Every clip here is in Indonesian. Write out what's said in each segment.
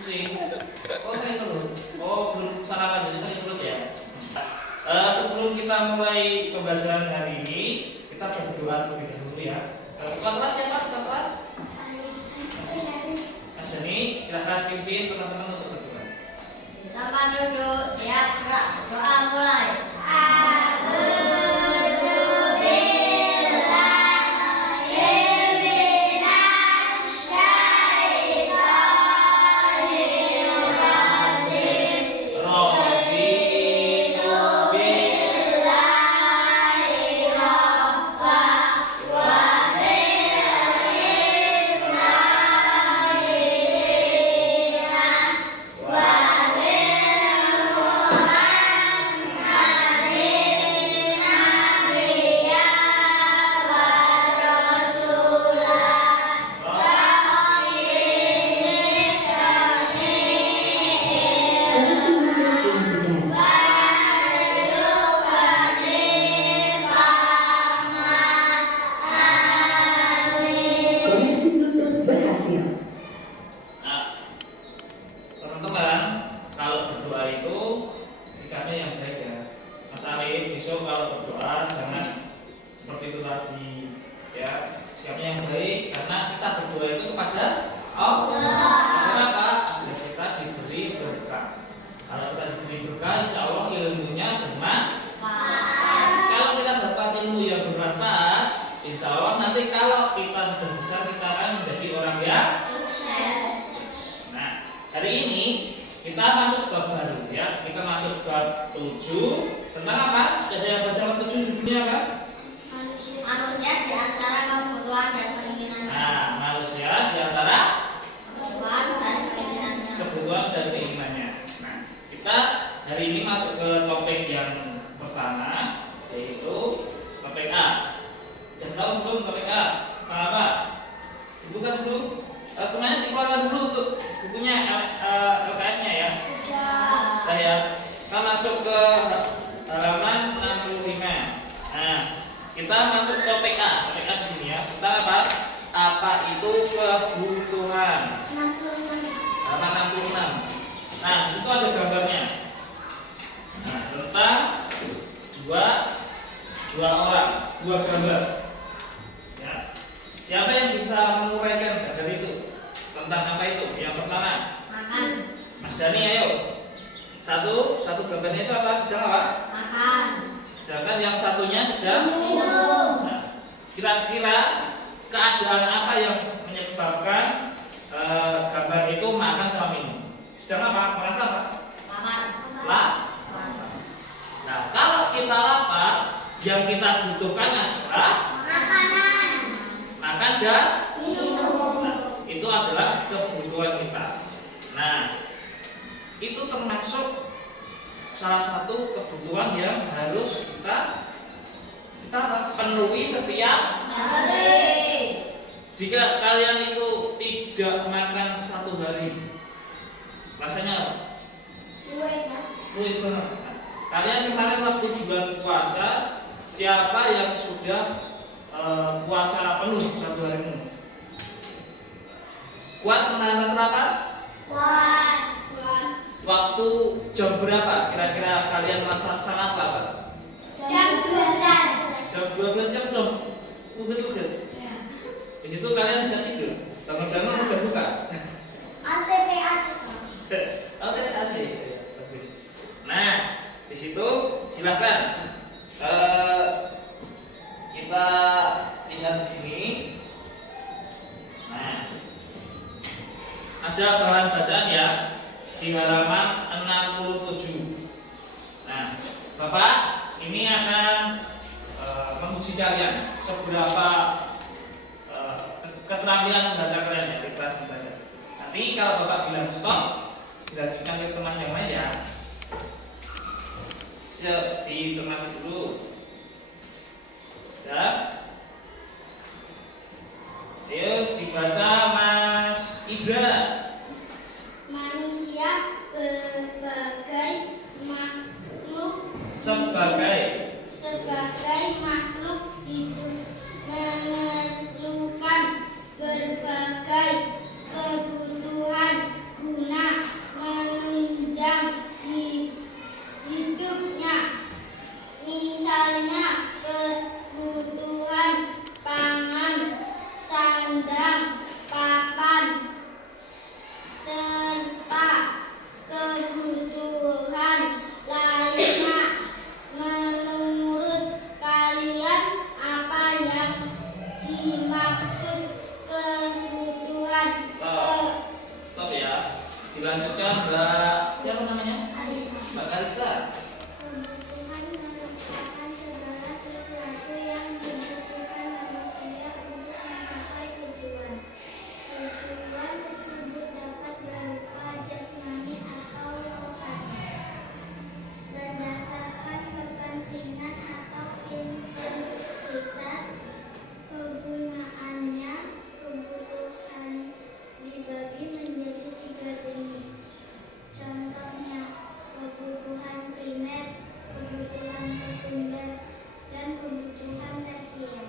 Pusing. Oh saya perut. Oh belum sarapan jadi saya perut ya. Sebelum kita mulai pembelajaran hari ini, kita berdoa terlebih dahulu ya. Bukan kelas ya Mas, bukan kelas. Mas Jani, silahkan pimpin teman-teman untuk berdoa. Selamat duduk, siap gerak. Doa mulai. Teman-teman, kalau berdoa itu sikapnya yang baik ya. Mas Arif, besok kalau berdoa jangan seperti itu tadi ya. Sikapnya yang baik karena kita berdoa itu kepada Allah. Kenapa? Agar kita diberi berkah. Kalau kita diberi berkah, insya Allah ilmunya bermanfaat. Kalau kita dapat ilmu yang bermanfaat, insya Allah nanti kalau kita sudah besar kita akan menjadi orang yang sukses. Hari ini kita masuk bab baru ya. Kita masuk bab 7 tentang apa? Ada yang baca bab 7 judulnya apa? Manusia di antara kebutuhan dan keinginannya. Nah, manusia di antara Kebutuhan dan keinginannya. kebutuhan dan keinginannya. Nah, kita hari ini masuk ke topik yang pertama, yaitu topik A. Yang tahu belum topik A? Apa? Dibuka dulu. Semuanya dikeluarkan dulu untuk bukunya LKS-nya ya. Saya kita masuk ke halaman 65. Nah, kita masuk topik A. Topik A di sini ya. Kita apa? Apa itu kebutuhan? Halaman 66. Nah, itu ada gambarnya. Nah, tentang dua orang, dua gambar. Ya. Siapa yang bisa menguraikan gambar itu? Tentang apa itu? Yang pertama, Makan. Mas Dani, ayo. Satu gambarnya itu apa? Sedang apa? Makan. Sedangkan yang satunya sedang Minum. Nah, kira-kira keadaan apa yang menyebabkan gambar itu makan sama minum? Sedang apa? Merasa apa? Lapar. Lapar. Nah, kalau kita lapar, yang kita butuhkan adalah Makanan. makan dan Minum. Nah, itu adalah kebutuhan kita. Nah, itu termasuk salah satu kebutuhan yang harus kita penuhi setiap Hari. Jika kalian itu tidak makan satu hari, rasanya sulit banget. Kalian kemarin waktu bulan puasa, siapa yang sudah puasa penuh satu hari penuh? Kuat menahan rasa lapar? Kuat. Waktu jam berapa kira-kira kalian merasa sangat lapar? Jam 12. Jam 12 jam belum? Uget-uget. Di situ kalian bisa tidur. Teman-teman udah buka. ATPAS. Oh, tidak asik. Bagus. Nah, di situ silahkan kita lihat di sini. Nah, ada bahan bacaan ya di halaman 67. Nah, Bapak ini akan menguji kalian seberapa keterampilan membaca kalian ya di kelas membaca. Nanti kalau Bapak bilang stop, dilanjutkan ke teman yang lain ya. Siap, dicermati dulu. Siap. Ayo dibaca Mas Ibra. Manusia sebagai makhluk makhluk hidup memerlukan berbagai kebutuhan guna Dilanjutkan Mbak siapa namanya? Mbak Kalista. Kebutuhan merupakan segala sesuatu yang dibutuhkan manusia untuk mencapai tujuan. Tujuan tersebut dapat berupa jasmani atau rohani. Berdasarkan kepentingan atau intensitas kegunaannya, kebutuhan dibagi menjadi 3 jenis. Contohnya, kebutuhan primer, kebutuhan sekunder, dan kebutuhan tersier.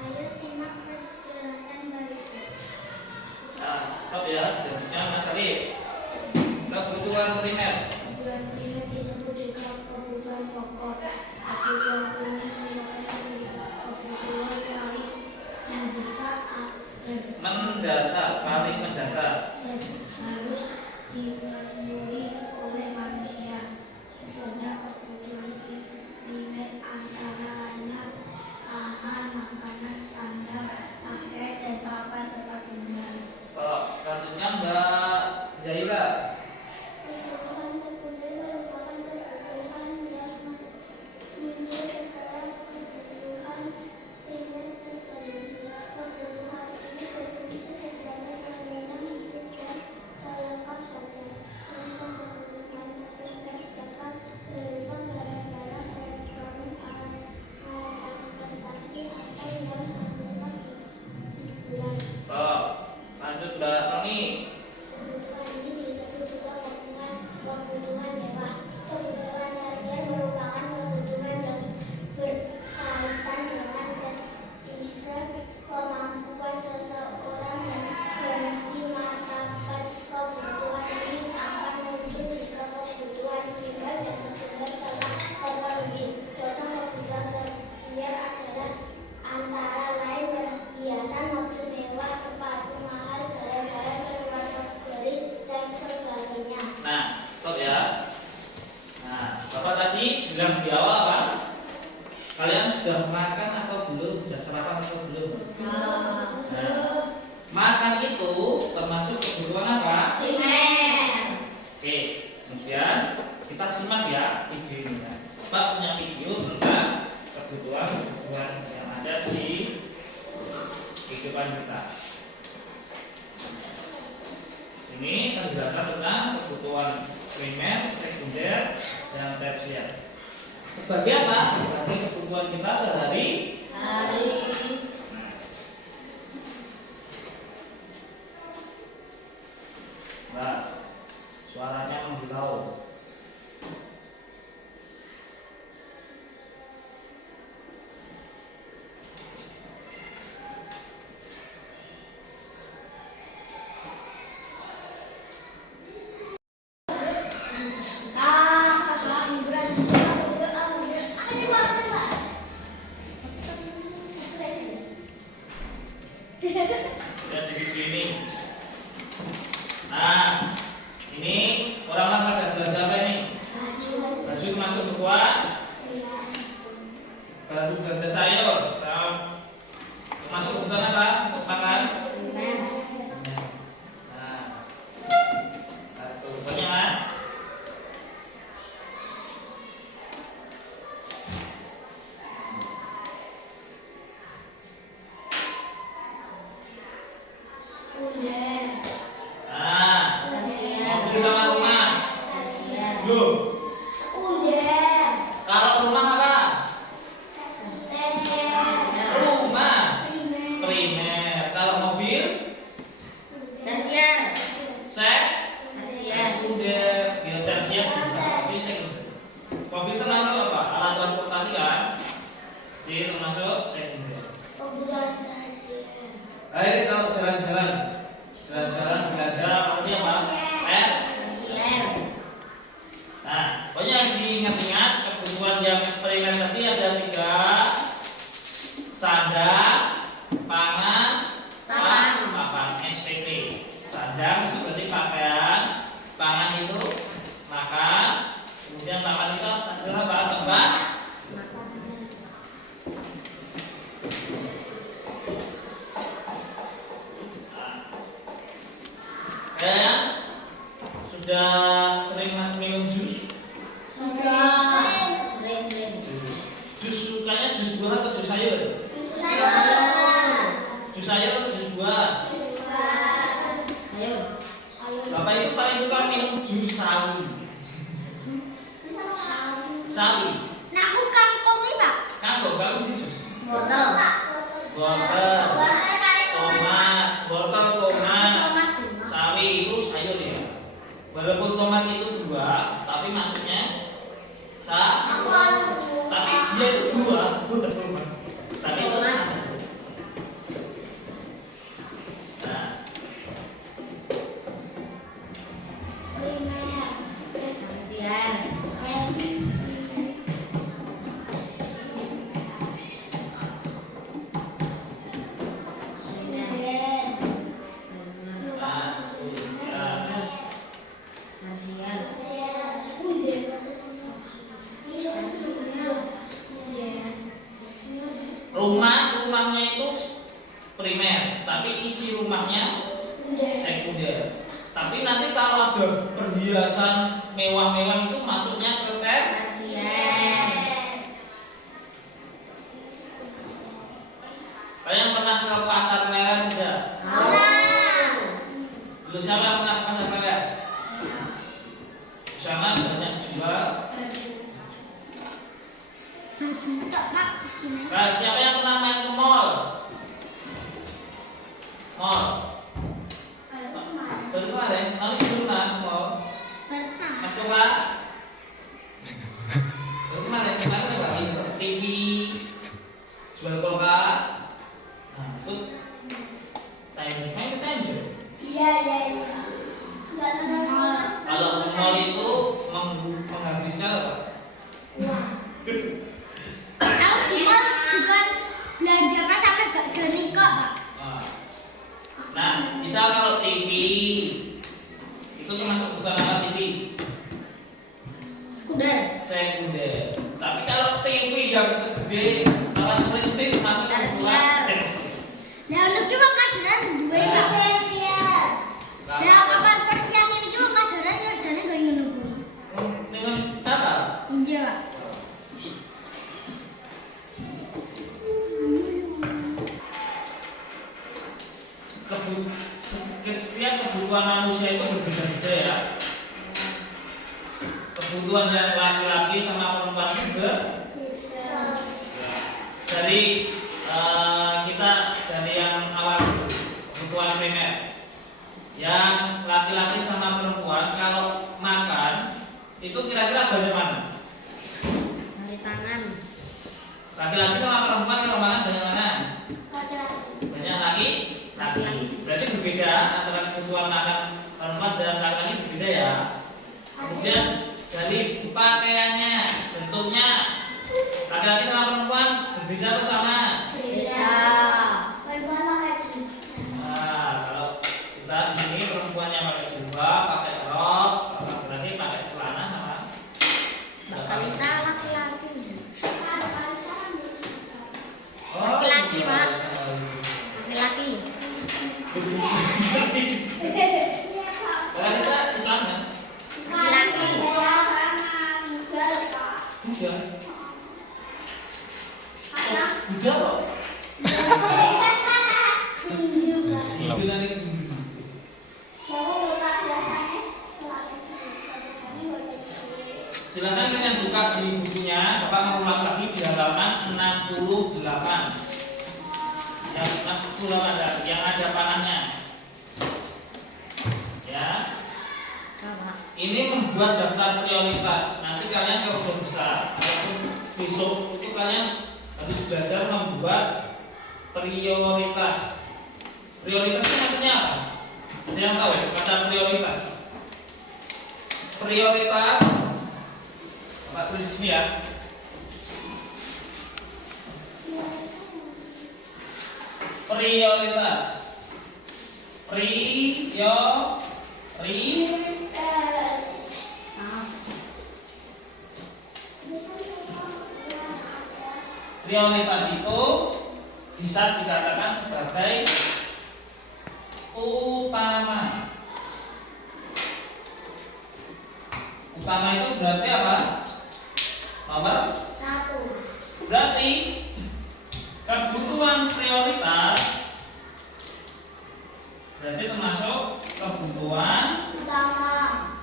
Ayo simak penjelasan berikut. Nah, stop ya. Selanjutnya Mas Alif. Kebutuhan primer. Kebutuhan primer disebut juga kebutuhan pokok. Kebutuhan primer merupakan kebutuhan paling mendesak Mendasar, paling mendasar. dan harus dipenuhi oleh manusia. Contohnya kebutuhan primer antara lainnya pangan, makanan, sandang, pakaian, dan papan tempat tinggal. Selanjutnya Mbak Zaira. Kebutuhan sekunder merupakan kebutuhan yang muncul setelah kebutuhan primer terpenuhi. Kebutuhan ini berfungsi sebagai jaminan hidup dan pelengkap saja. Contoh kebutuhan sekunder dapat berupa barang-barang elektronik, alat transportasi, atau yang bersifat hiburan. Lanjut Mbak Toni. Kebutuhan ini disebut juga kebutuhan mewah. Kebutuhan tersier merupakan kebutuhan yang berkaitan dengan prestise, kemampuan seseorang, dan kondisi martabat. Kebutuhan ini akan muncul jika kebutuhan primer dan sekunder telah terpenuhi. Contoh kebutuhan tersier adalah antara lain perhiasan, mobil mewah, sepatu mahal, jalan-jalan ke luar negeri, dan sebagainya. Nah, stop ya. Nah, Bapak tadi bilang di awal apa? Kalian sudah makan atau belum? Sudah sarapan atau belum? Nah, makan itu termasuk kebutuhan apa? Primer. Oke, kemudian kita simak ya video ini. Bapak punya video tentang kebutuhan yang ada di kehidupan kita. Ini terjelaskan tentang kebutuhan primer, sekunder, dan tersier. Sebagai apa? Sebagai kebutuhan kita sehari. Nah, suaranya menghilau. Dan di video ini. Nah, ini orang-orang pada belajar apa ini? Baju masuk ke kuat. Baru belanja sayur. Masuk kebutuhan apa? Untuk makan. Nah, itu banyak kan? Nah, mobil sama rumah. Belum. Kalau rumah apa? Rumah. Primer. Kalau mobil? Sekunder. Ya, tersier bisa. Tapi sekunder. Mobil termasuk apa? Alat transportasi kan? Jadi termasuk sekunder. Ayo kalau jalan-jalan belajar artinya apa? Nah, pokoknya yang diingat-ingat kebutuhan yang primer tadi ada 3: sandang, pangan, papan. SPP. Sandang itu berarti pakaian, pangan itu makan, kemudian papan itu adalah apa? Tempat. Sudah sering minum jus? Sudah. Jus sukanya jus buah atau jus sayur? Jus sayur atau jus buah? Bapak itu paling suka minum jus sawi. Sawi. Nah, aku kangkung ini, Pak. Kangkung, kamu di jus? Wortel. Tomat, sawi itu sayur ya. Walaupun tomat itu buah, tapi maksudnya tapi dia itu buah, bukan tomat. Tapi itu sayur. Nah, rumahnya itu primer, tapi isi rumahnya sekunder. Tapi nanti kalau ada perhiasan mewah-mewah itu masuknya ke tersier. Kalian pernah ke pasar mewah tidak? Dulu siapa yang pernah ke pasar mewah? Di sana banyak jual. Nah, siapa yang pernah main ke mall? Baru kemarin, nanti pernah ke mall. Mas coba. Baru kemarin lagi TV, jual kulkas. Nah, itu main ke time show. Kalau ke mall itu menghabiskan apa? Belanja pas sampai gak geni kok. Nah, misal kalau TV itu termasuk bukan apa TV? Sekunder. Tapi kalau TV yang segede alat tulis itu masuk ke tersier. Lah niki wong kajaran duwe gak tersier. Lah kapan tersier iki wong kajaran kerjane kaya ngono kuwi. Dengan apa? Iya, Pak. Setiap kebutuhan manusia itu berbeda-beda ya. Kebutuhan yang laki-laki sama perempuan itu berbeda. Dari kita dari yang awal dulu, kebutuhan primer. Yang laki-laki sama perempuan kalau makan itu kira-kira bagaimana? Dari tangan. Laki-laki sama perempuan kalau makan bagaimana? Banyak laki. Berarti berbeda antara kebutuhan makan perempuan dan laki-laki berbeda ya. Kemudian dari pakaiannya, bentuknya laki-laki sama perempuan berbeda atau sama? Beda. Nah, kalau kita di sini perempuannya pakai jilbab, pakai rok, kalau laki-laki pakai celana sama. Kalista laki-laki. Oh, Laki-laki, Pak. Laki-laki. Kalista Islam kan? Laki-laki. Buddha kok. Itu nanti silakan kalian buka di bukunya. Bapak mengulas lagi di halaman 68. Yang 68 yang ada panahnya. Ya. Ini membuat daftar prioritas. Nanti kalian kalau sudah besar ataupun besok itu kalian harus belajar membuat prioritas. Prioritas itu maksudnya apa? Ada yang tahu kata prioritas? Prioritas, Bapak tulis di sini ya. Prioritas. Prioritas itu bisa dikatakan sebagai utama. utama itu berarti apa? Nomor 1. berarti kebutuhan prioritas berarti termasuk kebutuhan Utama.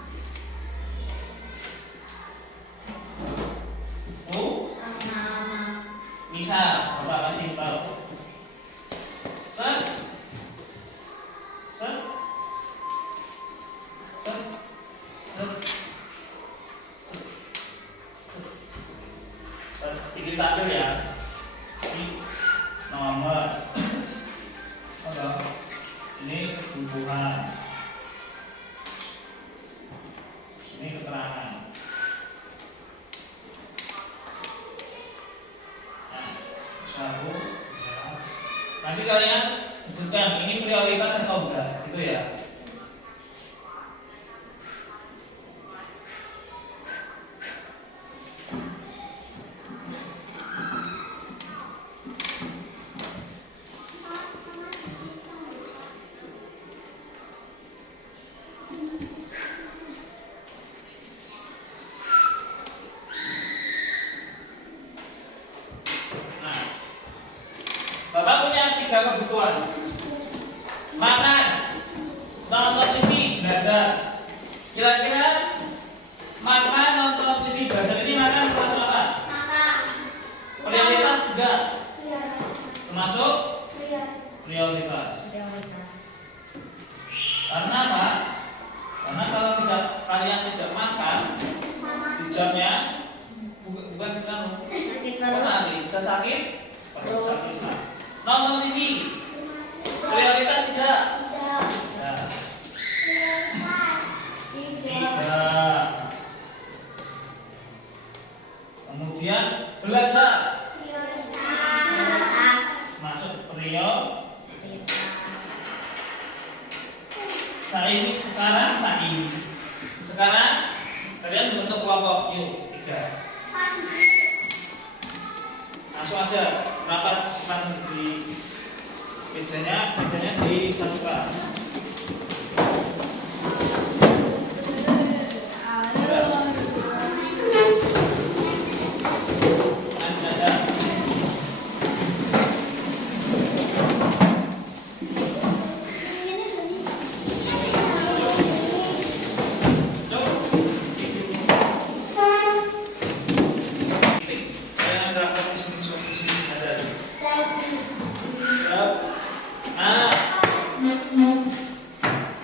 misal Bapak kasih tahu set set set set set ini tabel ya, ini nomor ini kebutuhan, ini keterangan. Satu, nanti kalian sebutkan ini prioritas atau enggak, gitu ya. Bapak punya 3 kebutuhan: makan, nonton TV, belajar. Kira-kira makan, nonton TV, belajar ini makan termasuk apa? Makan. Prioritas juga Prioritas. termasuk prioritas. Karena apa? Karena kalau kalian tidak makan di jamnya, bukan Sakit nanti bisa sakit perut. Sakit. Nonton TV prioritas tidak? Ya. Tidak. Kemudian belajar masuk sekarang kalian bentuk kelompok yuk 3. Langsung aja rapat di mejanya disatukan.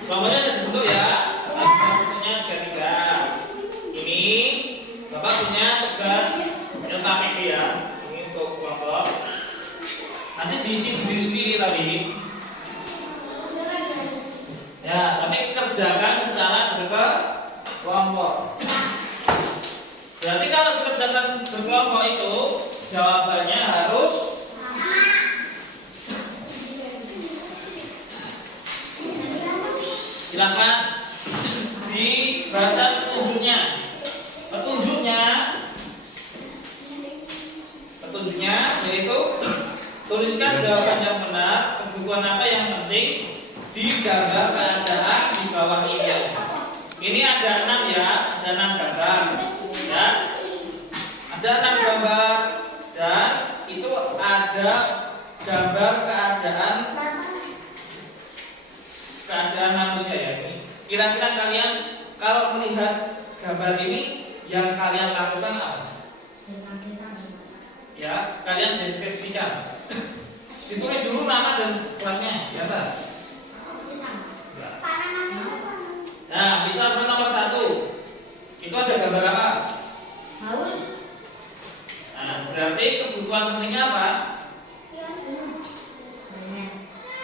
Kelompoknya ada bentuk ya. Bentuknya 3. Ini Bapak punya tugas LKPD ya. Ini untuk kelompok. Nanti diisi sendiri-sendiri tadi. Ya, tapi kerjakan secara berkelompok. Berarti kalau dikerjakan berkelompok itu jawabannya harus silakan dibaca petunjuknya. Petunjuknya yaitu tuliskan jawaban yang benar, kebutuhan apa yang penting, digambar keadaan di bawah ini. Ini ada 6 ya, ada 6 gambar ya. Ada 6 gambar dan itu ada gambar keadaan manusia ya. Kira-kira kalian kalau melihat gambar ini yang kalian lakukan apa? Ya, kalian deskripsikan. Ditulis dulu nama dan kelasnya di atas. Ya. Nah, misal nomor 1 itu ada gambar apa? Haus. Nah, berarti kebutuhan pentingnya apa?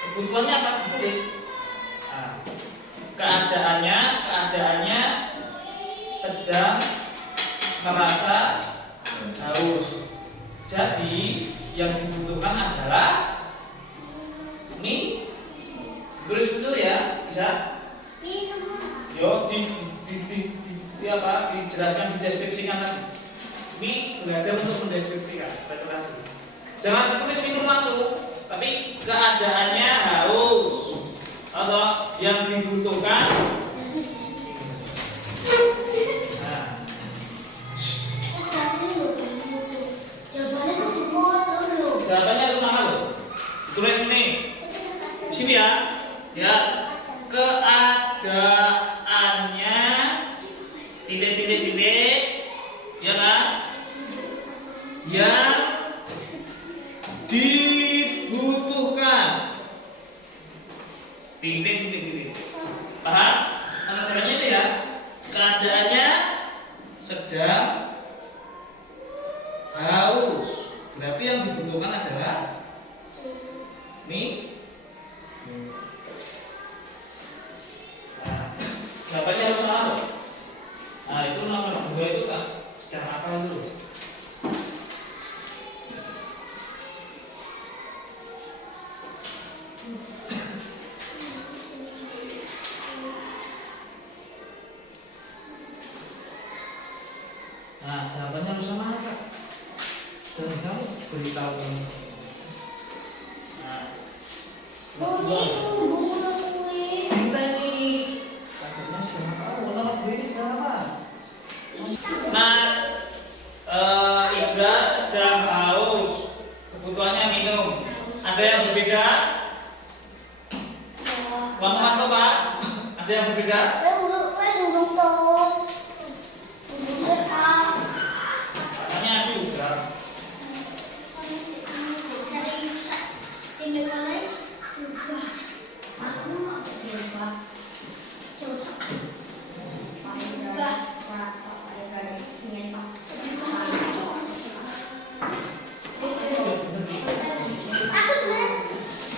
Kebutuhannya apa? Ditulis. Nah, keadaannya sedang merasa haus. Jadi yang dibutuhkan adalah ini. Tulis dulu ya, bisa? Yo dijelaskan, dideskripsikan tadi. Ini belajar untuk mendeskripsikan, referensi. Jangan ditulis minum langsung, tapi keadaannya haus atau yang dibutuhkan. Nah, Ya, keadaannya titik, ya kan? Yang dibutuhkan titik. Paham? Mana caranya itu ya? Keadaannya sedang haus. Berarti yang dibutuhkan adalah minum. Nah, jawabannya harus sama. Nah, itu nomor 2 itu kan yang apa dulu? Nah, jawabannya harus sama Kak. Dan kamu beritahu kamu. Nah, kita ini katanya sudah tahu nomor 2 ini sudah apa? Mas Ibra sedang haus, kebutuhannya minum. Ada yang berbeda? Bang Mas Pak, ada yang berbeda? Katanya juga.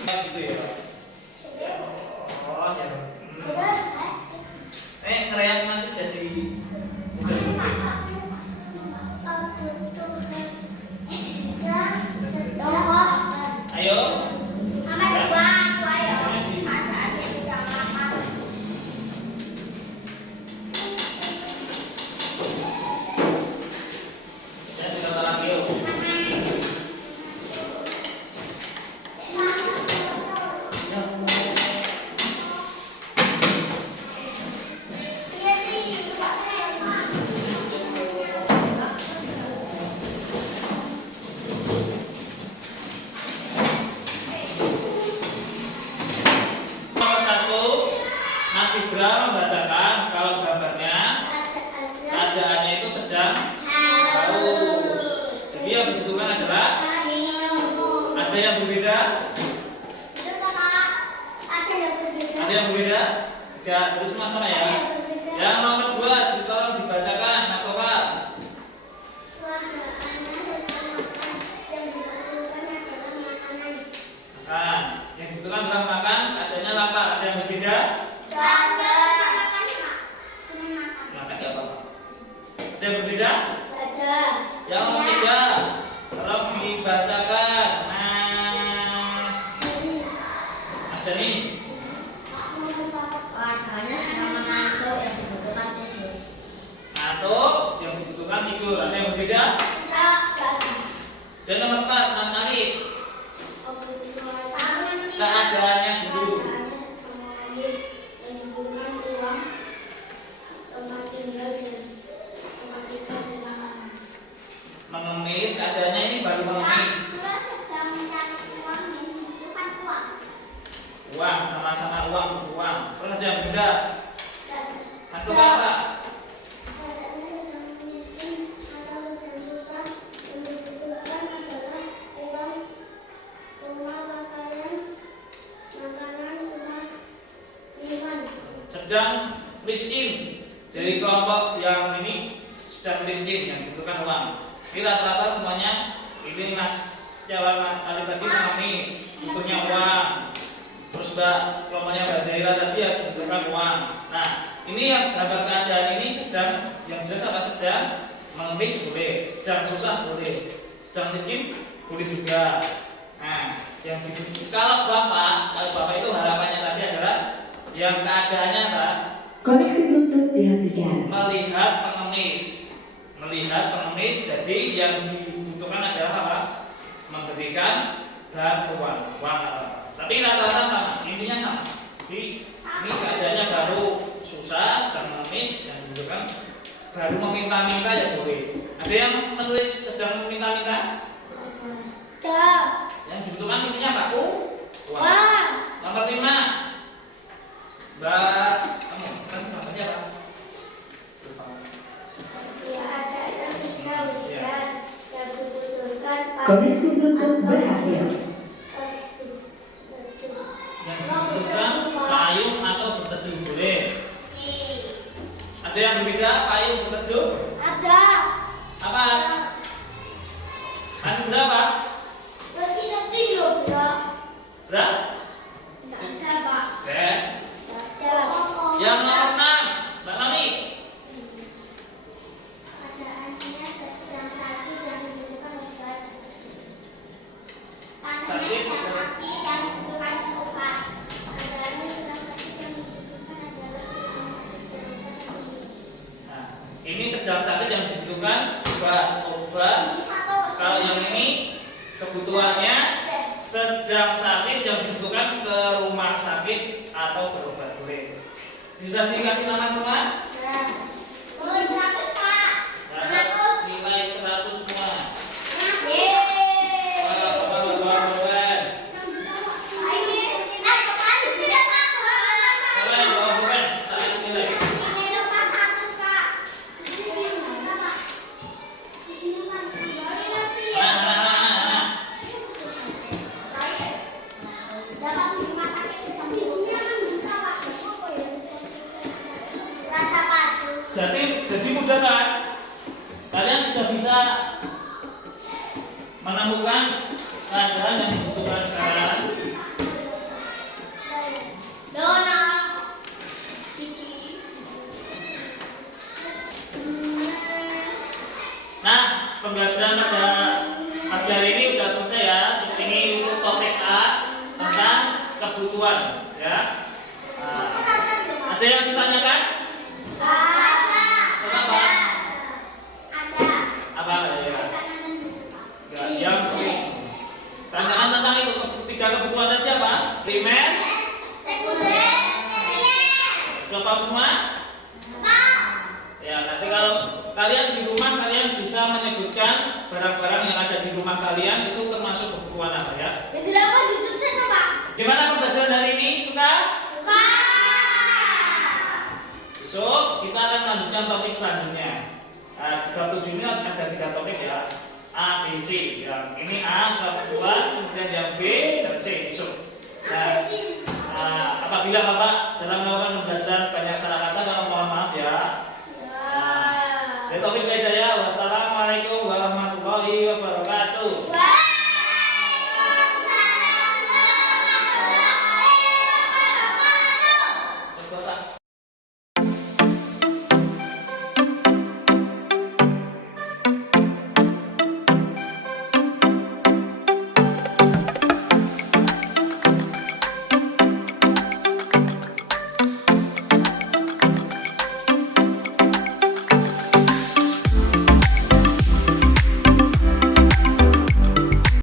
Gitu ya. Oh ya. Ngeriak nanti jadi ayo. Mas Ibra membacakan kalau gambarnya keadaannya itu sedang haus. Jadi yang dibutuhkan adalah ada yang berbeda. Ada yang berbeda? Tidak, terus semua sama ya. Yang nomor 2 tolong dibacakan Mas Topa. Makan. Yang dibutuhkan adalah makan. Keadaannya lapar. Ada yang berbeda? Makan ya Pak. Ada yang berbeda? Yang nomor 3 tolong dibacakan Mas Dani. Ngantuk, yang dibutuhkan tidur. Ada yang berbeda? Dan nomor 4 Mas Alif. Keadaannya dulu. Mengemis, keadaannya ini baru mengemis. Uang, sama-sama uang, uang. Terus ada yang beda. Mas Topa apa? Sedang miskin. Dari kelompok yang ini sedang miskin, yang dibutuhkan uang. Ini rata-rata semuanya ini Mas Alif tadi mengemis, butuhnya uang. Terus kelompoknya Mbak Zaira tadi ya dibutuhkan uang. Nah, ini yang gambar keadaan ini sedang, yang jelas apa sedang mengemis boleh, sedang susah boleh, sedang miskin boleh juga. Nah, yang kalau bapak itu harapannya tadi adalah yang keadaannya apa? Koneksi Bluetooth dihentikan. Melihat pengemis, jadi yang dibutuhkan adalah apa? Memberikan bantuan uang apa? Tapi rata-rata sama, intinya sama. Jadi ini keadaannya baru susah, sedang mengemis, yang dibutuhkan baru meminta-minta ya boleh. Ada yang menulis sedang meminta-minta? Yang dibutuhkan intinya apa? Uang. Nomor 5 Mbak, kamu kan namanya apa? Lupa. Koneksi Bluetooth berhasil. Yang dibutuhkan payung atau berteduh boleh. Ada yang berbeda payung berteduh? Ada. Apa? Masih berapa? Bisa tidur, Bro. Berapa? Tidak ada, Pak. Oke. Tidak ada. Yang nomor 6, Mbak Nani. Keadaannya sedang sakit dan membutuhkan obat. Sakit. Sedang sakit dan membutuhkan obat. Keadaannya sedang sakit dan membutuhkan adalah Nah, ini sedang sakit yang dibutuhkan obat. Kalau yang ini kebutuhannya sedang sakit yang dibutuhkan ke rumah sakit atau berobat boleh. Sudah dikasih nama semua? Oh, 100, Pak. 100. Nilai 100 semua. Yeay. Bawa. Tarik nilai. Jadi mudah kan? Kalian sudah bisa menemukan keadaan yang dibutuhkan sekarang. Nah, pembelajaran pada pagi hari ini sudah selesai ya. Ini untuk topik A tentang kebutuhan ya. Ada yang ditanyakan? Apa ya? Yang tantangan tentang itu tiga kebutuhan tadi apa? Primer, sudah paham semua? Ya, nanti kalau kalian di rumah kalian bisa menyebutkan barang-barang yang ada di rumah kalian itu termasuk kebutuhan apa ya? Gimana pembelajaran hari ini? Suka? Besok kita akan lanjutkan topik selanjutnya. Di bab 7 ini ada 3 topik ya. A, B, C. Yang ini A, kebutuhan, kemudian yang B dan C. Besok. Nah, apabila Bapak dalam melakukan pembelajaran banyak salah kata, kalau mohon maaf ya. Topik beda ya. Wassalamualaikum warahmatullahi wabarakatuh.